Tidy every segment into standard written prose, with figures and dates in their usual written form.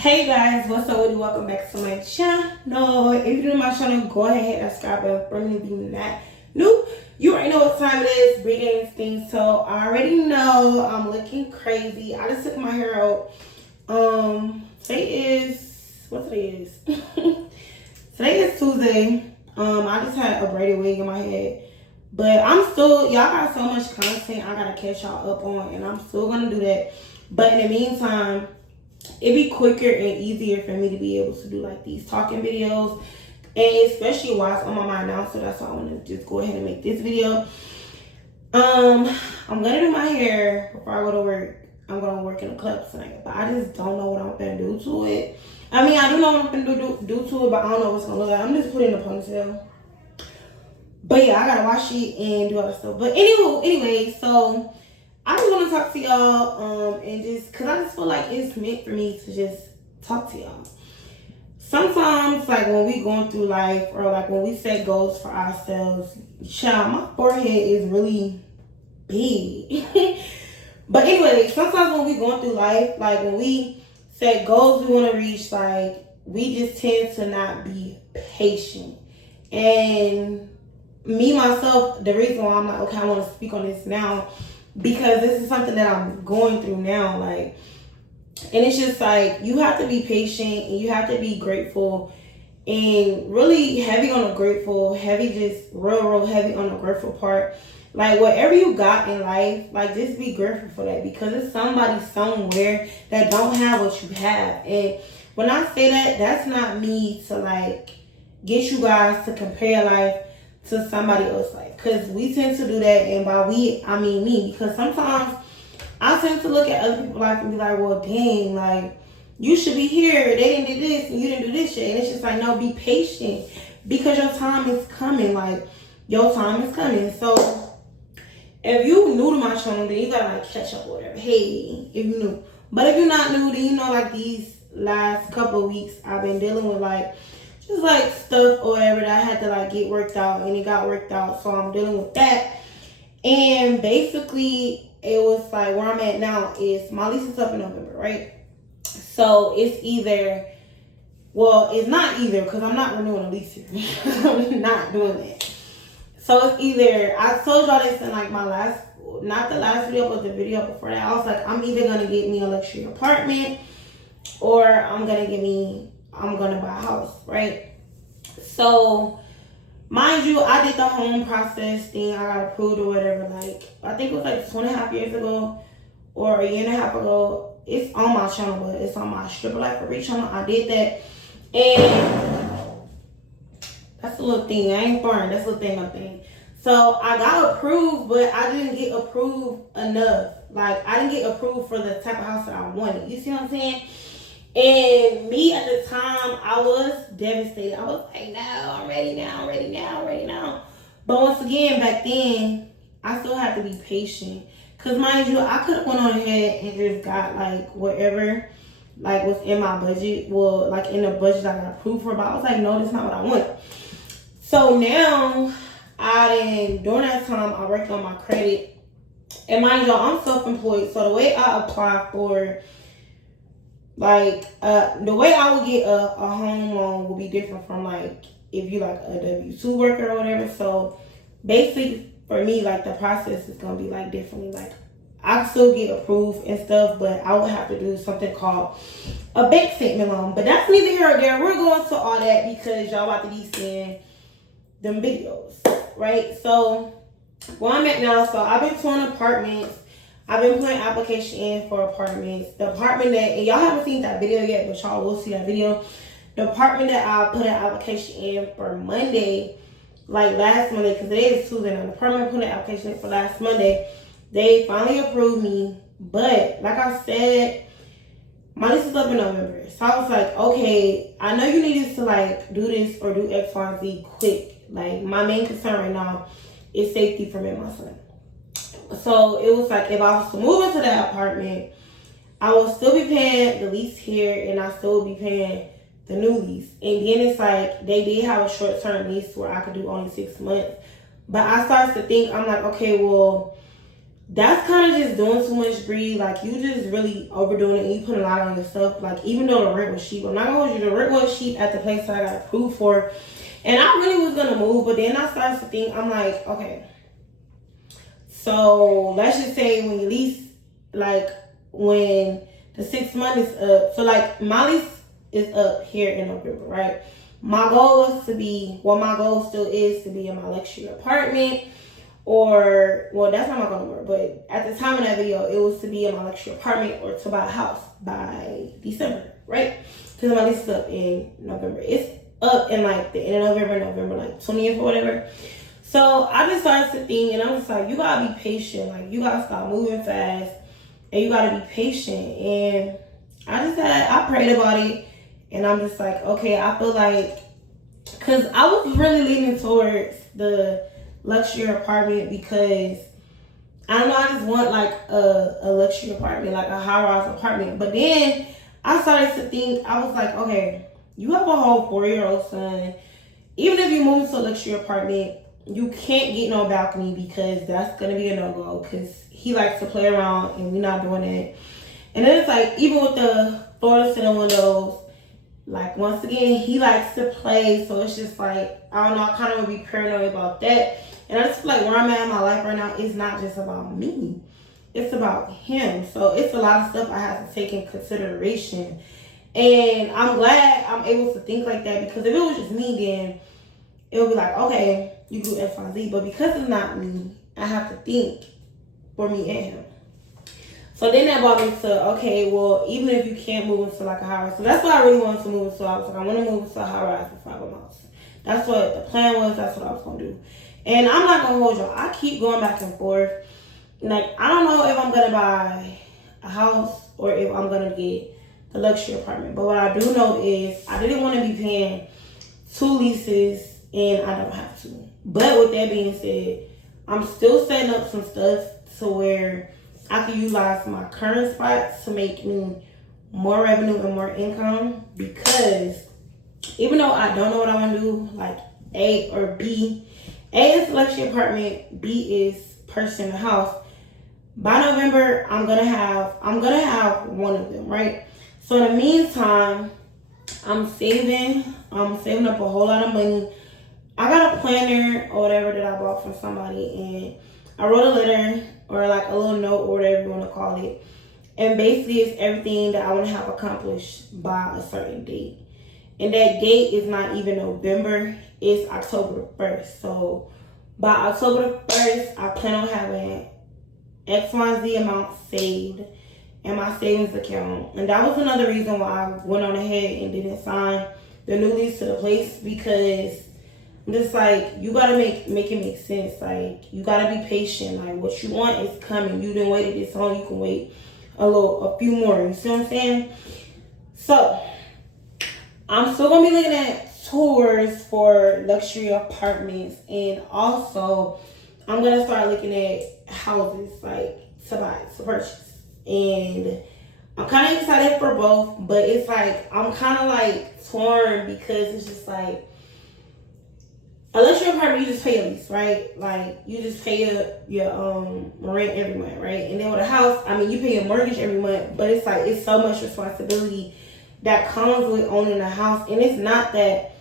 Hey guys, what's up with you? Welcome back to my channel. If you're new to my channel, go ahead and hit that subscribe button for me to be not new. You already know what time it is, big games things. So I already know I'm looking crazy. I just took my hair out. Today is today is Tuesday. I just had a braided wig in my head. But y'all got so much content I gotta catch y'all up on, and I'm still gonna do that. But in the meantime, it'd be quicker and easier for me to be able to do like these talking videos, and especially while it's on my mind now. So that's why I want to just go ahead and make this video. I'm gonna do my hair before I go to work. I'm gonna work in a club tonight, but I just don't know what I'm gonna do to it. I mean, I do know what I'm gonna do to it, but I don't know what's gonna look like. I'm just putting in a ponytail. But yeah, I gotta wash it and do other stuff. But anyway, so I just want to talk to y'all, and just cause I just feel like it's meant for me to just talk to y'all. Sometimes, like when we going through life, or like when we set goals for ourselves, child, my forehead is really big. But anyway, sometimes when we going through life, like when we set goals we want to reach, like we just tend to not be patient. And me myself, the reason why I'm like, okay, I want to speak on this now, because this is something that I'm going through now, like, and it's just like, you have to be patient and you have to be grateful, and really heavy on the grateful, real heavy on the grateful part. Like, whatever you got in life, like, just be grateful for that, because it's somebody somewhere that don't have what you have. And when I say that, that's not me to like get you guys to compare life to somebody else's life, because we tend to do that. And by we, I mean me, because sometimes I tend to look at other people's life and be like, well, dang, like, you should be here, they didn't do this and you didn't do this shit. And it's just like, no, be patient, because your time is coming. Like, your time is coming. So if you new to my channel, then you gotta like catch up or whatever. Hey, if you new. But if you're not new, then you know, like, these last couple of weeks I've been dealing with like just like stuff or whatever that I had to like get worked out, and it got worked out, so I'm dealing with that. And basically it was like, where I'm at now is my lease is up in November, right? So it's either, well, it's not either, because I'm not renewing a lease here. I'm not doing that. So it's either, I told y'all this in like my last, not the last video, but the video before that, I was like, I'm either gonna get me a luxury apartment, or I'm gonna buy a house, right? So, mind you, I did the home process thing. I got approved or whatever. Like, I think it was like 2.5 years ago or a year and a half ago. It's on my channel, but it's on my Stripper Life for Rich channel. I did that. And that's a little thing. I ain't foreign. That's a little thing. So, I got approved, but I didn't get approved enough. Like, I didn't get approved for the type of house that I wanted. You see what I'm saying? And me at the time, I was devastated. I was like, no, I'm ready now. But once again, back then, I still had to be patient. Because mind you, I could have went on ahead and just got like whatever like was in my budget. Well, like in the budget I got approved for. But I was like, no, that's not what I want. So now, during that time, I worked on my credit. And mind you, I'm self-employed. So the way I apply for, like, the way I would get a home loan will be different from like if you like a W-2 worker or whatever. So basically for me, like, the process is gonna be like differently. Like, I still get approved and stuff, but I would have to do something called a bank statement loan. But that's neither here or there. We're going to all that because y'all about to be seeing them videos, right? So where I'm at now, so I've been touring apartments. I've been putting application in for apartments. The apartment that, and y'all haven't seen that video yet, but y'all will see that video. The apartment that I put an application in for Monday, like last Monday, because today is Tuesday now. The apartment I put an application in for last Monday, they finally approved me. But like I said, my lease is up in November. So I was like, okay, I know you needed to like do this or do X, Y, and Z quick. Like, my main concern right now is safety for me and my son. So it was like, if I was to move into that apartment, I would still be paying the lease here, and I still would be paying the new lease. And then it's like, they did have a short-term lease where I could do only 6 months. But I started to think, I'm like, okay, well, that's kind of just doing too much, Bree. Like, you just really overdoing it, and you put a lot on yourself. Like, even though the rent was cheap, I'm not gonna hold you, the rent was cheap at the place that I got approved for, and I really was gonna move, but then I started to think, I'm like, okay, so let's just say when you lease, like, when the 6 months is up, so like my lease is up here in November, right? My goal was to be, well, my goal still is to be in my luxury apartment, or, well, that's not my goal anymore, but at the time of that video, it was to be in my luxury apartment or to buy a house by December, right? Because my lease is up in November. It's up in like the end of November, like 20th or whatever. So I just started to think, and I'm just like, you gotta be patient. Like, you gotta stop moving fast, and you gotta be patient. And I prayed about it, and I'm just like, okay, I feel like, because I was really leaning towards the luxury apartment, because I don't know, I just want like a luxury apartment, like a high-rise apartment. But then I started to think, I was like, okay, you have a whole 4-year-old son. Even if you move to a luxury apartment, you can't get no balcony, because that's gonna be a no-go, because he likes to play around and we're not doing that. And then it's like, even with the floor to the windows, like, once again, he likes to play, so it's just like, I don't know, I kind of would be paranoid about that. And I just feel like where I'm at in my life right now is not just about me. It's about him. So it's a lot of stuff I have to take in consideration. And I'm glad I'm able to think like that, because if it was just me, then it would be like, okay, you do X, Y, Z. But because it's not me, I have to think for me and him. So then that brought me to, okay, well, even if you can't move into like a high rise, so that's why I really wanted to move into. I was like, I want to move into a high rise for 5 months. That's what the plan was. That's what I was going to do. And I'm not going to hold y'all. I keep going back and forth. Like, I don't know if I'm going to buy a house or if I'm going to get the luxury apartment. But what I do know is I didn't want to be paying 2 leases, and I don't have to. But with that being said, I'm still setting up some stuff to where I can utilize my current spots to make me more revenue and more income, because even though I don't know what I want to do, like A or B, A is luxury apartment, B is person in the house. By November, I'm gonna have one of them, right? So in the meantime, I'm saving up a whole lot of money. I got a planner or whatever that I bought from somebody, and I wrote a letter, or like a little note, or whatever you want to call it. And basically it's everything that I want to have accomplished by a certain date. And that date is not even November, it's October 1st. So by October 1st, I plan on having XYZ amount saved in my savings account. And that was another reason why I went on ahead and didn't sign the new lease to the place, because I'm just like, you gotta make it make sense. Like, you gotta be patient. Like, what you want is coming. You didn't wait this long, you can wait a few more. You see what I'm saying? So I'm still gonna be looking at tours for luxury apartments, and also I'm gonna start looking at houses, like to buy, to purchase. And I'm kind of excited for both, but it's like I'm kind of like torn, because it's just like, a luxury apartment, you just pay a lease, right? Like, you just pay your rent every month, right? And then with a house, I mean, you pay your mortgage every month, but it's like, it's so much responsibility that comes with owning a house. And it's not that,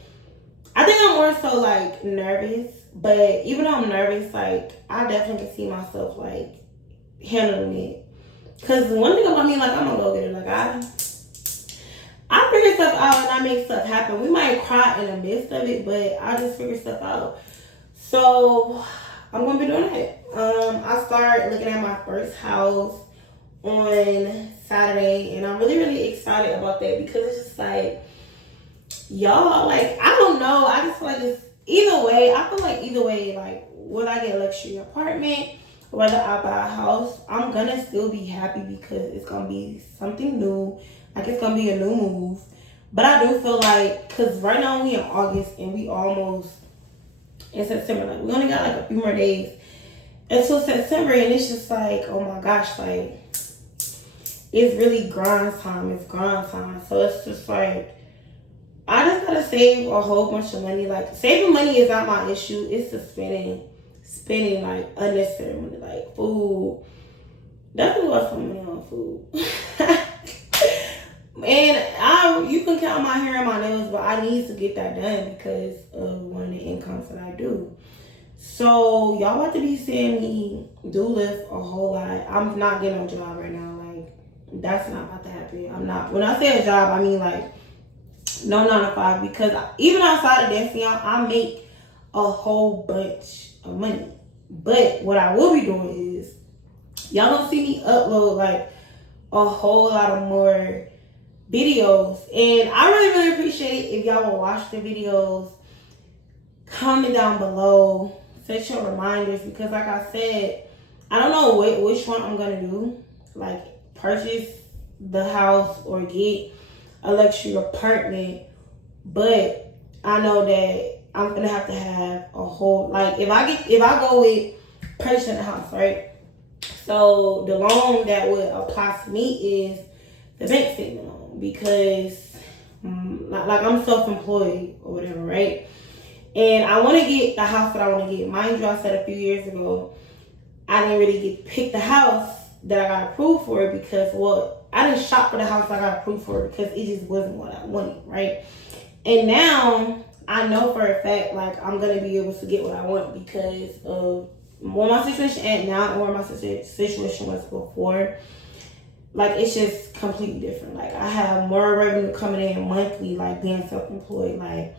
I think I'm more so like nervous, but even though I'm nervous, like, I definitely can see myself like handling it. Because one thing about me, like, I'm a go-getter. Like, I figure stuff out and I make stuff happen. We might cry in the midst of it, but I just figure stuff out. So I'm gonna be doing that. I start looking at my first house on Saturday, and I'm really, really excited about that, because it's just like, y'all, like, I don't know. I just feel like it's either way. I feel like either way, like, whether I get a luxury apartment, whether I buy a house, I'm gonna still be happy, because it's gonna be something new. Like, it's gonna be a new move. But I do feel like, because right now we in August and we almost in September. Like, we only got like a few more days until September, and it's just like, oh my gosh, like, it's really grind time. It's grind time. So it's just like, I just gotta save a whole bunch of money. Like, saving money is not my issue. It's the spending like unnecessary money, like food, definitely want some money on food. And you can count my hair and my nails, but I need to get that done because of one of the incomes that I do. So y'all about to be seeing me do lift a whole lot. I'm not getting a job right now. Like, that's not about to happen. I'm not. When I say a job, I mean like no 9 to 5, because even outside of dancing, I make a whole bunch of money. But what I will be doing is y'all gonna see me upload like a whole lot of more videos, and I really appreciate if y'all will watch the videos, comment down below, set your reminders, because like I said, I don't know which one I'm gonna do, like purchase the house or get a luxury apartment, but I know that I'm gonna have to have a whole, like if I go with purchasing the house, right? So the loan that would apply to me is the bank statement loan, because like I'm self-employed or whatever, right? And I want to get the house that I want to get. Mind you, I said a few years ago, I didn't really get to pick the house that I got approved for, because, well, I didn't shop for the house I got approved for because it just wasn't what I wanted, right? And now I know for a fact, like, I'm going to be able to get what I want because of where my situation at now and where my situation was before. Like, it's just completely different. Like, I have more revenue coming in monthly, like, being self-employed, like,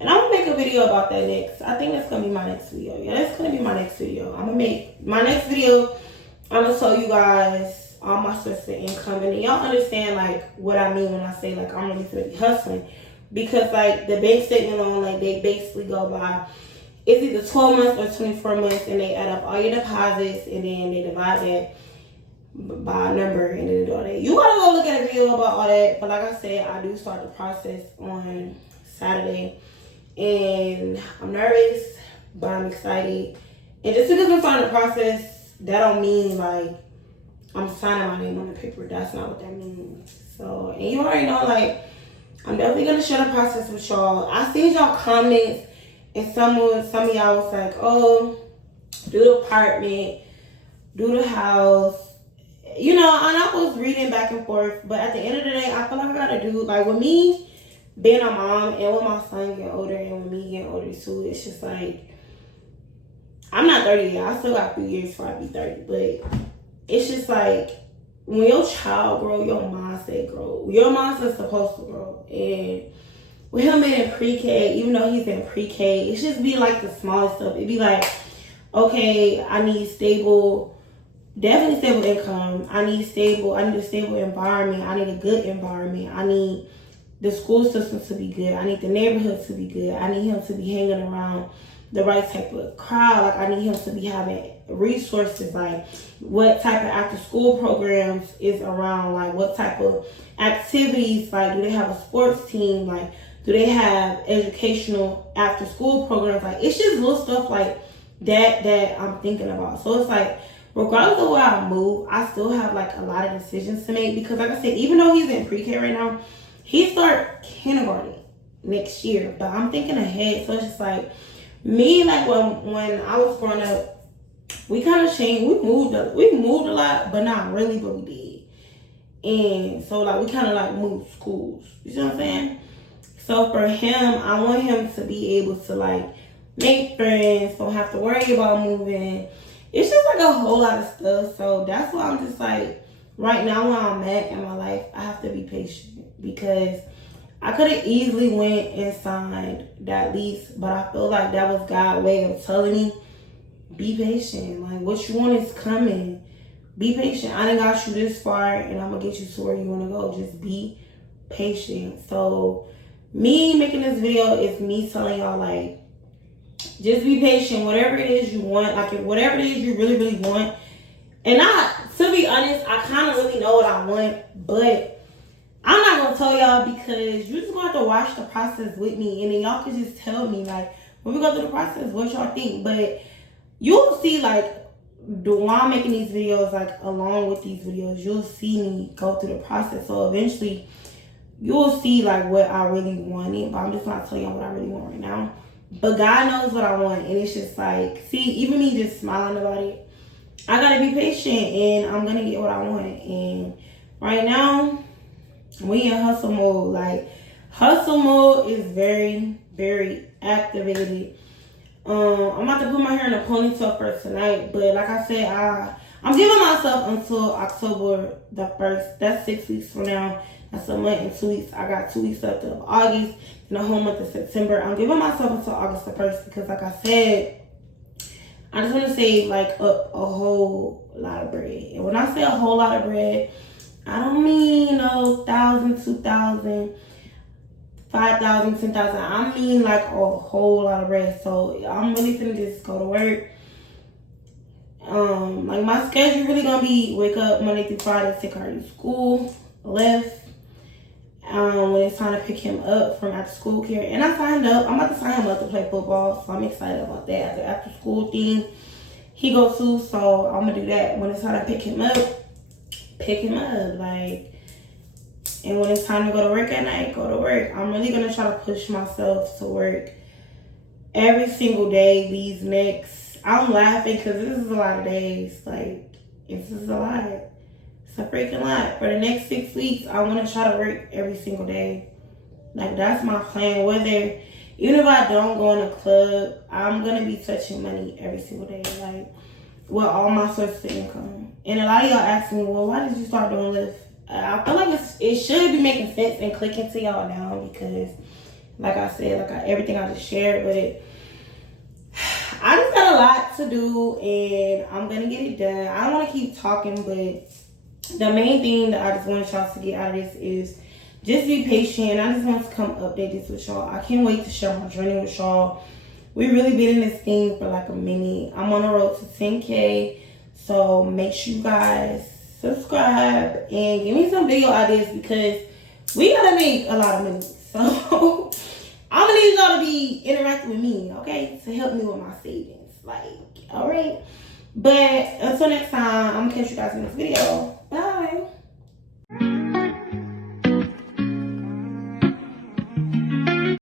and I'm gonna make a video about that next. I think that's gonna be my next video. Yeah, that's gonna be my next video. I'm gonna make my next video. I'm gonna show you guys all my sources of income, and y'all understand like what I mean when I say like I'm really hustling, because like the bank statement loan, like they basically go by, it's either 12 months or 24 months, and they add up all your deposits, and then they divide that by a number, and then they do all that. You gotta go look at a video about all that. But like I said, I do start the process on Saturday. And I'm nervous, but I'm excited. And just because I'm starting the process, that don't mean like I'm signing my name on the paper. That's not what that means. So, and you already know, like, I'm definitely gonna share the process with y'all. I seen y'all comments, and some of y'all was like, oh, do the apartment, do the house. You know, and I was reading back and forth, but at the end of the day, I feel like I gotta do, like, with me being a mom, and with my son getting older, and with me getting older too, it's just like, I'm not 30 yet. I still got a few years before I be 30. But it's just like, when your child grow, your mindset grow. Your mindset's supposed to grow. And with him being in pre-K, even though he's in pre-K, it's just be like the smallest stuff. It'd be like, okay, I need definitely stable income. I need a stable environment. I need a good environment. I need the school system to be good. I need the neighborhood to be good. I need him to be hanging around the right type of crowd. Like, I need him to be having resources, like what type of after school programs is around, like what type of activities, like do they have a sports team, like do they have educational after school programs. Like, it's just little stuff like that I'm thinking about. So it's like, regardless of where I move, I still have like a lot of decisions to make, because like I said, even though he's in pre-K right now, he start kindergarten next year, but I'm thinking ahead. So it's just like me, like when I was growing up, we kind of changed. We moved a lot, but not really, but we did. And so like we kind of like moved schools. You see what I'm saying? So for him, I want him to be able to like make friends, don't have to worry about moving. It's just like a whole lot of stuff. So that's why I'm just like, right now where I'm at in my life, I have to be patient, because I could have easily went and signed that lease, but I feel like that was God's way of telling me, be patient. Like, what you want is coming. Be patient. I done got you this far, and I'm going to get you to where you want to go. Just be patient. So, me making this video is me telling y'all, like, just be patient. Whatever it is you want, like, whatever it is you really want. And to be honest, I kind of really know what I want, but I'm not going to tell y'all, because you're just going to have to watch the process with me, and then y'all can just tell me, like, when we go through the process, what y'all think. But you'll see, like, while I'm making these videos, like, along with these videos, you'll see me go through the process. So eventually, you'll see, like, what I really wanted, but I'm just not telling y'all what I really want right now. But God knows what I want, and it's just like, see, even me just smiling about it, I gotta be patient and I'm gonna get what I want. And right now, we in hustle mode. Like, hustle mode is very, very activated. I'm about to put my hair in a ponytail for tonight, but like I said, I'm giving myself until October the 1st. That's 6 weeks from now. That's a month and 2 weeks. I got 2 weeks left of August and a whole month of September. I'm giving myself until August the 1st because, like I said, I just want to save like up a whole lot of bread. And when I say a whole lot of bread, I don't mean 1,000, 2,000. 5,000, 10,000. I mean like a whole lot of bread. So I'm really finna just go to work. Like my schedule really gonna be wake up Monday through Friday, take Cardi to school, left. When it's time to pick him up from after school care. And I signed up. I'm about to sign him up to play football. So I'm excited about that. The after school thing he goes to. So I'm gonna do that. When it's time to pick him up. Like, and when it's time to go to work at night, go to work. I'm really going to try to push myself to work every single day these next... I'm laughing because this is a lot of days. Like, this is a lot. It's a freaking lot. For the next 6 weeks, I want to try to work every single day. Like, that's my plan. Even if I don't go in a club, I'm going to be touching money every single day. Like, with all my sources of income. And a lot of y'all ask me, well, why did you start doing Lyft? I feel like it should be making sense and clicking to y'all now because, like I said, everything I just shared, but I just got a lot to do and I'm going to get it done. I don't want to keep talking, but the main thing that I just want y'all to get out of this is just be patient. I just want to come update this with y'all. I can't wait to share my journey with y'all. We really been in this thing for like a minute. I'm on the road to 10K, so make sure you guys subscribe and give me some video ideas because we gotta make a lot of money. So I'm gonna need y'all to be interacting with me, okay? To help me with my savings. Like, alright. But until next time, I'm gonna catch you guys in this video.